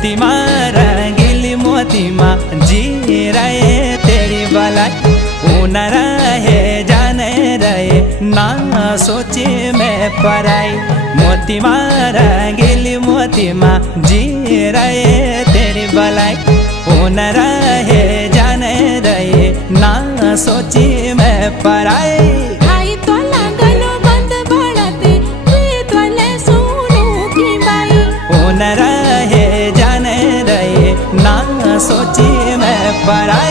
मोतीमा रंगीली मोतीमा जी रहे तेरी बलाई उन रहे जाने रहे ना सोचे मैं पराई। मोतीमा रंगीली मोतीमा जी रहे तेरी बलाई उन रहे जाने रहे ना सोची मैं पराई। रहे जाने रहे ना सोची मैं पराई।